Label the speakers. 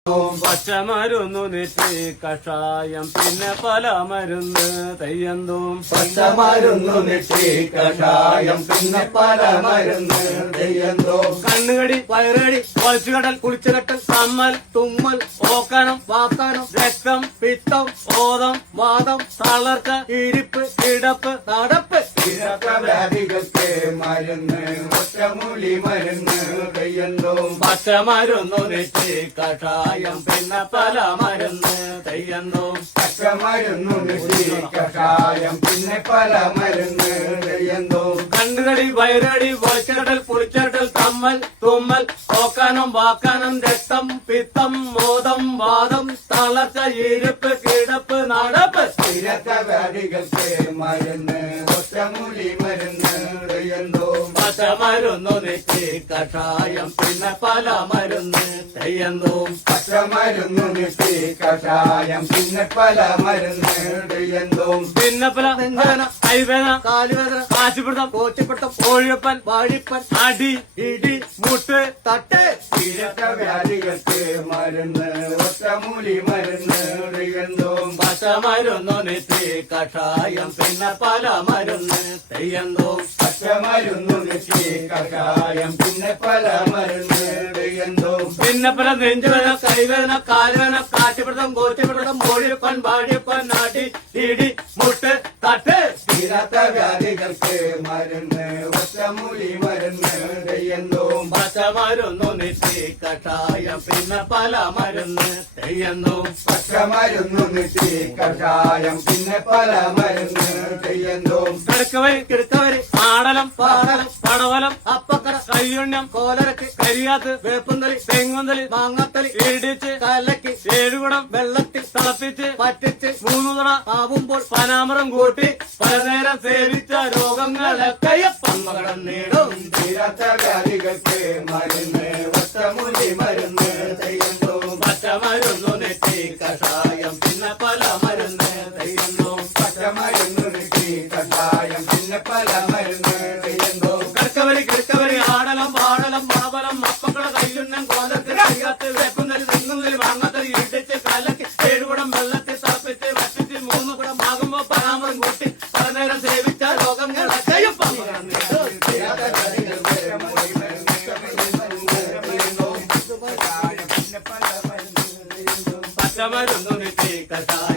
Speaker 1: പച്ചമരുന്നു നെറ്റി കഷായം പിന്നെ പല മരുന്ന് തെയ്യന്തോം.
Speaker 2: പച്ചമരുന്നു നെറ്റി കഷായം പിന്നെ പല മരുന്ന് തെയ്യന്തോം.
Speaker 1: കണ്ണുകടി വയറുകടി വലിച്ചുകടൽ കുളിച്ചുകെട്ടൽ തമ്മൽ തുമ്മൽ ഓക്കാനം വാക്കാനം രക്തം പിത്തം ഓതം വാദം തളർച്ച ഇരിപ്പ് കിടപ്പ് നടപ്പ്
Speaker 2: വ്യാധികൾക്ക് മരുന്ന് ഒറ്റമൂലി മരുന്ന് തെയ്യന്തോം.
Speaker 1: പച്ചമരുന്നു നെറ്റി കഷായം പിന്നെ പല മരുന്ന് തെയ്യന്തോം.
Speaker 2: പച്ചമരുന്നു നെറ്റി കഷായം പിന്നെ പല മരുന്ന് തെയ്യന്തോം.
Speaker 1: കണ്ണുകടി വയറുകടി വലിച്ചുകടൽ കുളിച്ചുകെട്ടൽ തമ്മൽ തുമ്മൽ ഓക്കാനം വാക്കാനം രക്തം പിത്തം മോദം വാദം തളർച്ച ഇരിപ്പ് കിടപ്പ് നടപ്പ്
Speaker 2: വ്യാധികൾക്ക് മരുന്ന് ഒറ്റമൂലി മരുന്ന് തെയ്യന്തോം.
Speaker 1: പച്ചമരുന്നു നെറ്റി കഷായം പിന്നെ പല മരുന്ന് തെയ്യന്തോം.
Speaker 2: പച്ചമരുന്നു നെറ്റി കഷായം പിന്നെ പല മരുന്ന് തെയ്യന്തോം.
Speaker 1: പിന്നെ പല നെഞ്ചവേദന കൈവേദന കാലുവേദന കാശിപ്പിടുത്തം കോച്ചിപ്പിടുത്തം കോഴിയപ്പൻ വാഴിപ്പൻ അടി ഇടി മുട്ട് തട്ട്
Speaker 2: വ്യാധികൾക്ക് മരുന്ന് ഒറ്റമൂലി മരുന്ന് തെയ്യന്തോം.
Speaker 1: പച്ചമരുന്നു നെറ്റി കഷായം പിന്നെ പല മരുന്ന് തെയ്യന്തോം.
Speaker 2: പച്ചമരുന്നു നെറ്റി കഷായം പിന്നെ പല മരുന്ന് തെയ്യന്തോം.
Speaker 1: പിന്നെ പല നെഞ്ചുവേദന കൈവേദന കാലുവേദന കാശിപ്പിടുത്തം കോച്ചിപ്പിടുത്തം കോഴിയപ്പൻ വാഴിപ്പൻ അടി ഇടി മുട്ട് തട്ട്
Speaker 2: വ്യാധികൾക്ക് മരുന്ന് ഒറ്റമൂലി മരുന്ന് തെയ്യന്തോം.
Speaker 1: പച്ചമരുന്നു നെറ്റി കഷായം പിന്നെ പല മരുന്ന് തെയ്യന്തോം.
Speaker 2: പച്ചമരുന്നു നെറ്റി കഷായം പിന്നെ പല മരുന്ന് തെയ്യന്തോം.
Speaker 1: കിടക്കവരി ആടലം പാടലം പടവലം അപ്പക്കട കയ്യുണ്ണം കോലരക്ക് കരിയാത്ത് വേപ്പുന്തലി തെങ്ങുന്തലി മാങ്ങാത്തലി ഇടിച്ച് കലക്കി ഏഴുകുടം വെള്ളത്തിൽ തിളപ്പിച്ച് പറ്റിച്ച് 3 തട ആവുമ്പോൾ പനാമരം കൂട്ടി പലനേരം സേവിച്ച രോഗങ്ങളൊക്കെ പന്മകടം നേടും.
Speaker 2: വ്യാധികൾക്ക് മരുന്ന് ഒറ്റമൂലി മരുന്ന് തെയ്യന്തോം.
Speaker 1: പച്ചമരുന്നു നെറ്റി കഷായം പിന്നെ പല മരുന്ന് തെയ്യന്തോം.
Speaker 2: പച്ചമരുന്നു നെറ്റി കഷായം പിന്നെ പല മരുന്ന് തെയ്യന്തോം.
Speaker 1: കിടക്കവരി ആടലം പാടലം പടവലം അപ്പക്കട കയ്യുണ്ണം കോലത്തിൽ കരിയാത്ത് വേപ്പുന്തലി തെങ്ങുന്തലി മാങ്ങാത്തലി ഇടിച്ച് കലക്കി ഏഴുകുടം വെള്ളത്തിൽ തിളപ്പിച്ച് വറ്റിച്ച് 3 കുടം ആകുമ്പോ പരാമരം കൂട്ടി പലനേരം സേവിച്ച രോഗങ്ങളൊക്കെയും പന്മകടം നേടും. പച്ചമരുന്നു നെറ്റി കഷായം